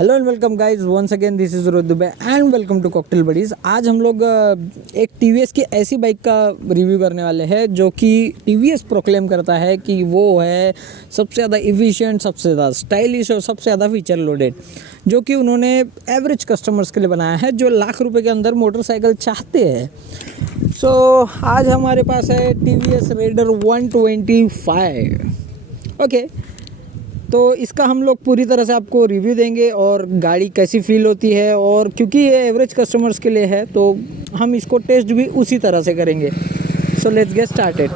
Hello and welcome guys once again this is Rohit Dubey and welcome to cocktail buddies. आज हम लोग एक TVS की ऐसी बाइक का रिव्यू करने वाले हैं जो कि टीवीएस प्रोक्लेम करता है कि वो है सबसे ज़्यादा इफिशिएंट, सबसे ज़्यादा स्टाइलिश और सबसे ज़्यादा फीचर लोडेड, जो कि उन्होंने एवरेज कस्टमर्स के लिए बनाया है जो लाख रुपए के अंदर मोटरसाइकिल चाहते हैं। सो आज हमारे पास है टीवीएस रेडर 125। ओके, तो इसका हम लोग पूरी तरह से आपको रिव्यू देंगे और गाड़ी कैसी फील होती है, और क्योंकि ये एवरेज कस्टमर्स के लिए है तो हम इसको टेस्ट भी उसी तरह से करेंगे। So let's get started.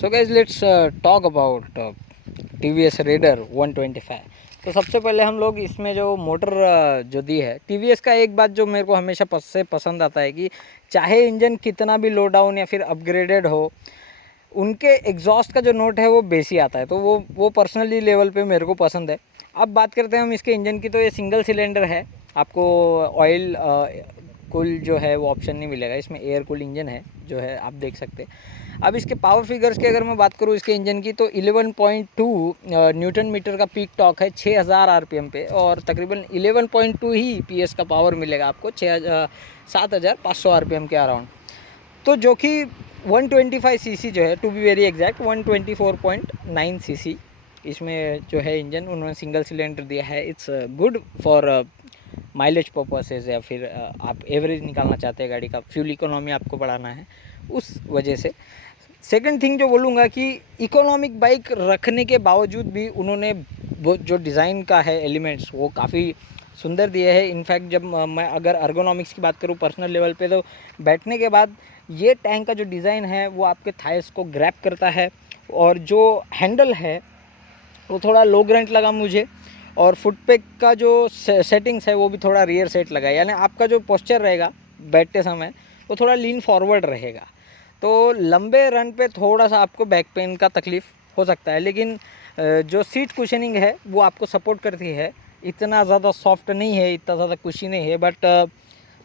So guys let's talk about TVS raider 125। तो सबसे पहले हम लोग इसमें जो मोटर जो दी है टीवीएस का, एक बात जो मेरे को हमेशा से पसंद आता है कि चाहे इंजन कितना भी लो डाउन या फिर अपग्रेडेड हो, उनके एग्जॉस्ट का जो नोट है वो बेसी आता है, तो वो पर्सनली लेवल पे मेरे को पसंद है। अब बात करते हैं हम इसके इंजन की, तो ये सिंगल सिलेंडर है। आपको ऑयल कूल जो है वो ऑप्शन नहीं मिलेगा, इसमें एयर कूल इंजन है जो है आप देख सकते हैं। अब इसके पावर फिगर्स की अगर मैं बात करूँ इसके इंजन की, तो 11.2 न्यूटन मीटर का पीक टॉर्क है 6000 आरपीएम पे, और तकरीबन 11.2 ही पीएस का पावर मिलेगा आपको 7500 आरपीएम के अराउंड। तो जो कि 125 सीसी जो है, to be very exact 124.9 CC इसमें जो है इंजन उन्होंने सिंगल सिलेंडर दिया है। It's good for mileage purposes, या फिर आप एवरेज निकालना चाहते हैं गाड़ी का, फ्यूल इकोनॉमी आपको बढ़ाना है उस वजह से। सेकंड थिंग जो बोलूँगा कि इकोनॉमिक बाइक रखने के बावजूद भी उन्होंने वो जो डिज़ाइन का है एलिमेंट्स वो काफ़ी सुंदर दिए हैं। इनफैक्ट जब मैं अगर अर्गोनॉमिक्स की बात करूँ पर्सनल लेवल पे, तो बैठने के बाद ये टैंक का जो डिज़ाइन है वो आपके थाइस को ग्रैब करता है, और जो हैंडल है वो थोड़ा लो ग्रंट लगा मुझे, और फुट पैक का जो सेटिंग्स है वो भी थोड़ा रियर सेट लगा है, यानी आपका जो पोस्चर रहेगा बैठते समय वो थोड़ा लीन फॉरवर्ड रहेगा। तो लंबे रन पे थोड़ा सा आपको बैक पेन का तकलीफ़ हो सकता है, लेकिन जो सीट कुशनिंग है वो आपको सपोर्ट करती है। इतना ज़्यादा सॉफ्ट नहीं है, इतना ज़्यादा कुशी नहीं है, बट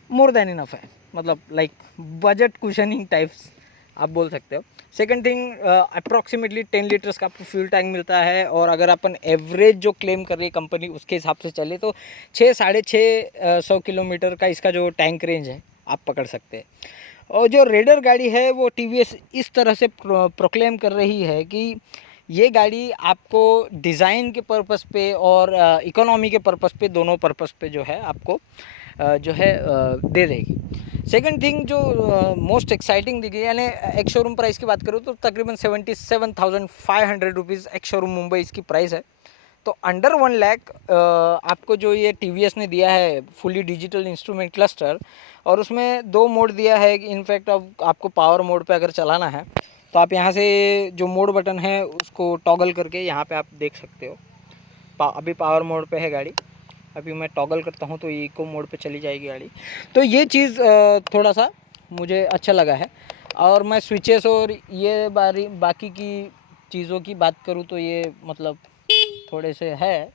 मोर देन इनफ है, मतलब लाइक बजट कुशनिंग टाइप्स आप बोल सकते हो। सेकंड थिंग, अप्रॉक्सीमेटली 10 लीटर्स का आपको फ्यूल टैंक मिलता है, और अगर अपन एवरेज जो क्लेम कर रही है कंपनी उसके हिसाब से चले तो 6-650 किलोमीटर का इसका जो टैंक रेंज है आप पकड़ सकते हैं। और जो रेडर गाड़ी है वो टीवीएस इस तरह से प्रोक्लेम कर रही है कि ये गाड़ी आपको डिज़ाइन के पर्पस पे और इकोनॉमी के पर्पस पे, दोनों पर्पस पे जो है आपको जो है दे देगी। सेकंड थिंग जो मोस्ट एक्साइटिंग दिखी, यानी एक शोरूम प्राइस की बात करूँ तो तकरीबन 77,500 रुपीज़ एक शोरूम मुंबई इसकी प्राइस है। तो अंडर 1 लाख आपको जो ये TVS ने दिया है फुली डिजिटल इंस्ट्रूमेंट क्लस्टर, और उसमें 2 मोड दिया है। इनफैक्ट अब आपको पावर मोड पे अगर चलाना है तो आप यहाँ से जो मोड बटन है उसको टॉगल करके यहाँ पे आप देख सकते हो। अभी पावर मोड पे है गाड़ी, अभी मैं टॉगल करता हूँ तो इको मोड पे चली जाएगी गाड़ी। तो ये चीज़ थोड़ा सा मुझे अच्छा लगा है। और मैं स्विचेस और ये बाकी की चीज़ों की बात करूँ तो ये मतलब थोड़े से है,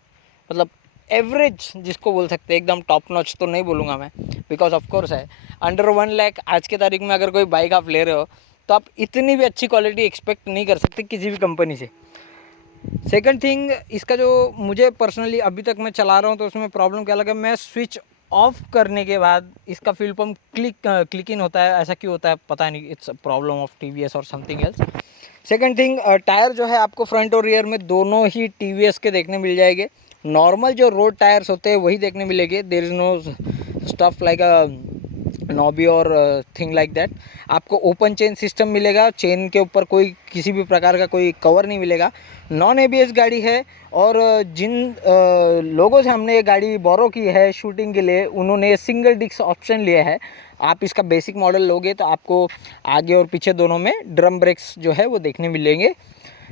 मतलब एवरेज जिसको बोल सकते हैं, एकदम टॉप नॉच तो नहीं बोलूँगा मैं, बिकॉज ऑफ कोर्स है अंडर 1 लाख आज के तारीख में अगर कोई बाइक आप ले रहे हो तो आप इतनी भी अच्छी क्वालिटी एक्सपेक्ट नहीं कर सकते किसी भी कंपनी से। सेकंड थिंग, इसका जो मुझे पर्सनली अभी तक मैं चला रहा हूँ तो उसमें प्रॉब्लम क्या लगा, मैं स्विच ऑफ करने के बाद इसका फ्यूल पंप क्लिक इन होता है। ऐसा क्यों होता है पता नहीं, इट्स प्रॉब्लम ऑफ TVS और something else. Second thing, tyre जो है आपको फ्रंट और रियर में दोनों ही TVS के देखने मिल जाएंगे। नॉर्मल जो रोड टायर्स होते हैं वही देखने मिलेंगे। There is no stuff like a knobby और थिंग लाइक दैट। आपको ओपन चेन सिस्टम मिलेगा, चेन के ऊपर कोई किसी भी प्रकार का कोई कवर नहीं मिलेगा। नॉन ABS गाड़ी है, और जिन लोगों से हमने ये गाड़ी बोरो की है शूटिंग के लिए, उन्होंने सिंगल डिस्क ऑप्शन लिया है। आप इसका बेसिक मॉडल लोगे तो आपको आगे और पीछे दोनों में ड्रम ब्रेक्स जो है वो देखने मिलेंगे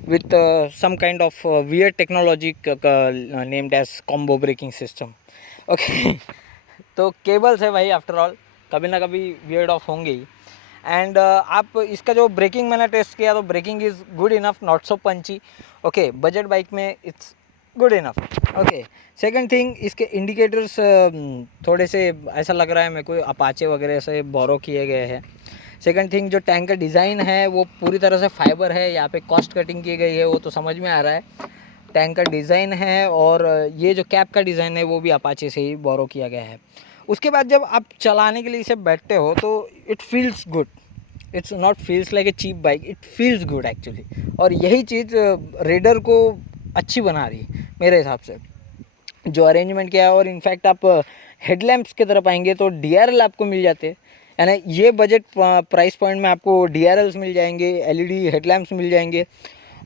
with some kind of weird technology named as combo braking system. Okay, तो केबल्स है भाई, आफ्टर ऑल कभी ना कभी वियर्ड ऑफ होंगे ही। एंड आप इसका जो ब्रेकिंग मैंने टेस्ट किया तो braking is good enough, not so punchy. Okay, budget bike में it's good enough. Okay, second thing, इसके इंडिकेटर्स थोड़े से ऐसा लग रहा है मेरे को अपाचे वगैरह से बोरो किए गए हैं। सेकंड थिंग, जो टैंक का डिज़ाइन है वो पूरी तरह से फाइबर है, यहाँ पे कॉस्ट कटिंग की गई है वो तो समझ में आ रहा है। टैंक का डिज़ाइन है, और ये जो कैप का डिज़ाइन है वो भी अपाचे से ही बोरो किया गया है। उसके बाद जब आप चलाने के लिए इसे बैठते हो तो it feels good, it's not feels like a cheap bike, it feels good actually. और यही चीज़ रेडर को अच्छी बना रही है मेरे हिसाब से, जो अरेंजमेंट किया है। और इनफैक्ट आप हेडलैम्प्स की तरफ आएंगे तो DRL आपको मिल जाते हैं, यानी ये बजट प्राइस पॉइंट में आपको DRLs मिल जाएंगे, LED हेडलैम्प्स मिल जाएंगे।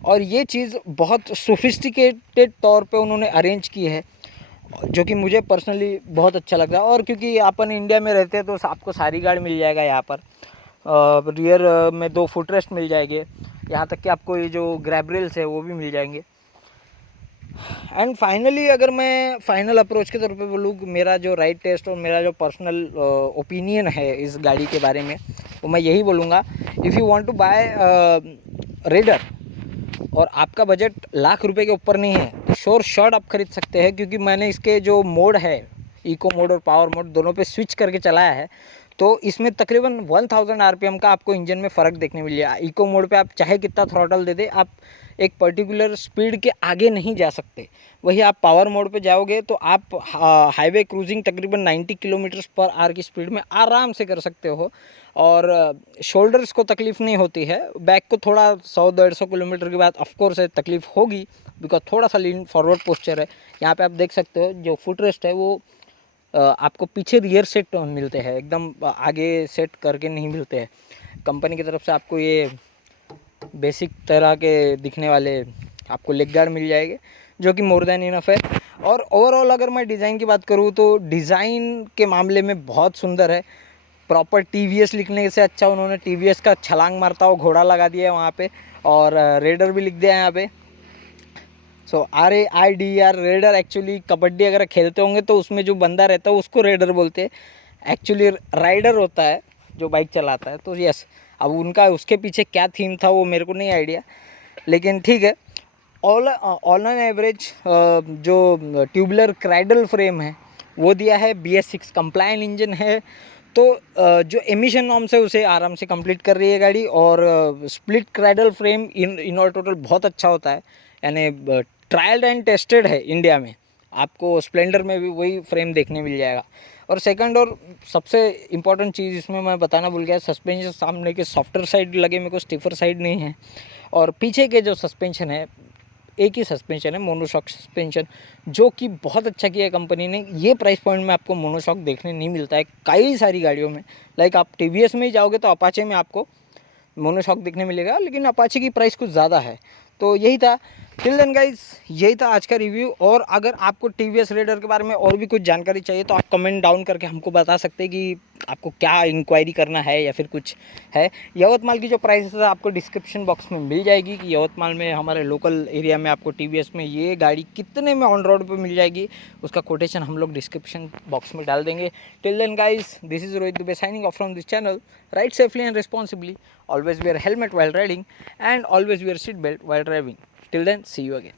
और ये चीज़ बहुत सोफिस्टिकेटेड तौर पे उन्होंने अरेंज की है, जो कि मुझे पर्सनली बहुत अच्छा लगा। और क्योंकि अपन इंडिया में रहते हैं तो आपको सारी गार्ड मिल जाएगा यहाँ पर। रियर में 2 फुटरेस्ट मिल जाएंगे, यहाँ तक कि आपको ये जो ग्रैब रेल्स है वो भी मिल जाएंगे। एंड फाइनली अगर मैं फाइनल अप्रोच के तौर पे बोलूँ, मेरा जो राइड टेस्ट और मेरा जो पर्सनल ओपिनियन है इस गाड़ी के बारे में, वो मैं यही बोलूँगा, if you want to buy Raider और आपका बजट ₹1,00,000 के ऊपर नहीं है तो श्योर शॉट आप खरीद सकते हैं। क्योंकि मैंने इसके जो मोड है, इको मोड और पावर मोड दोनों पे स्विच करके चलाया है, तो इसमें तकरीबन 1000 RPM का आपको इंजन में फ़र्क देखने मिल जाएगा। इको मोड पे आप चाहे कितना थ्रॉटल दे दे, आप एक पर्टिकुलर स्पीड के आगे नहीं जा सकते। वही आप पावर मोड पे जाओगे तो आप हाईवे क्रूजिंग तकरीबन 90 km/h की स्पीड में आराम से कर सकते हो, और शोल्डर्स को तकलीफ़ नहीं होती है। बैक को थोड़ा 100-150 किलोमीटर के बाद ऑफकोर्स है तकलीफ़ होगी, बिकॉज थोड़ा सा लीन फॉरवर्ड पोस्चर है। यहाँ पे आप देख सकते हो जो फुटरेस्ट है वो आपको पीछे रियर सेट मिलते हैं, एकदम आगे सेट करके नहीं मिलते हैं। कंपनी की तरफ से आपको ये बेसिक तरह के दिखने वाले आपको लेग गार्ड मिल जाएंगे, जो कि मोर देन इनफ है। और ओवरऑल अगर मैं डिज़ाइन की बात करूँ तो डिज़ाइन के मामले में बहुत सुंदर है। प्रॉपर TVS लिखने से अच्छा उन्होंने TVS का छलांग मारता हुआ घोड़ा लगा दिया है वहाँ पे, और रेडर भी लिख दिया है यहाँ पे। सो RAIDER रेडर। एक्चुअली कबड्डी अगर खेलते होंगे तो उसमें जो बंदा रहता है उसको रेडर बोलते हैं, एक्चुअली राइडर होता है जो बाइक चलाता है। तो यस, अब उनका उसके पीछे क्या थीम था वो मेरे को नहीं आइडिया, लेकिन ठीक है। ऑन एन एवरेज जो ट्यूबुलर क्राइडल फ्रेम है वो दिया है, BS6 कंप्लायंट इंजन है, तो जो एमिशन नॉर्म्स है उसे आराम से कंप्लीट कर रही है गाड़ी। और split cradle frame in all total बहुत अच्छा होता है, यानी ट्रायल एंड टेस्टेड है इंडिया में। आपको स्प्लेंडर में भी वही फ्रेम देखने मिल जाएगा। और सेकंड और सबसे इम्पॉर्टेंट चीज़ इसमें मैं बताना भूल गया, सस्पेंशन सामने के सॉफ्टर साइड लगे, मेरे को स्टिफर साइड नहीं है। और पीछे के जो सस्पेंशन है एक ही सस्पेंशन है, मोनोशॉक सस्पेंशन, जो कि बहुत अच्छा किया है कंपनी ने। ये प्राइस पॉइंट में आपको मोनोशॉक देखने नहीं मिलता है कई सारी गाड़ियों में। लाइक आप टीवीएस में ही जाओगे तो अपाचे में आपको मोनोशॉक देखने मिलेगा, लेकिन अपाचे की प्राइस कुछ ज़्यादा है। तो यही था। टिल देन गाइस, यही था आज का रिव्यू। और अगर आपको टीवीएस रेडर के बारे में और भी कुछ जानकारी चाहिए तो आप कमेंट डाउन करके हमको बता सकते हैं कि आपको क्या इंक्वायरी करना है या फिर कुछ है। यवतमाल की जो प्राइस है आपको डिस्क्रिप्शन बॉक्स में मिल जाएगी कि यवतमाल में हमारे लोकल एरिया में आपको टीवीएस में ये गाड़ी कितने में ऑन रोड पे मिल जाएगी, उसका कोटेशन हम लोग डिस्क्रिप्शन बॉक्स में डाल देंगे। Till then guys, this is Rohit Dubey signing off from this channel. Ride safely and responsibly, always wear helmet while riding, and always wear seat belt while driving. Till then, see you again.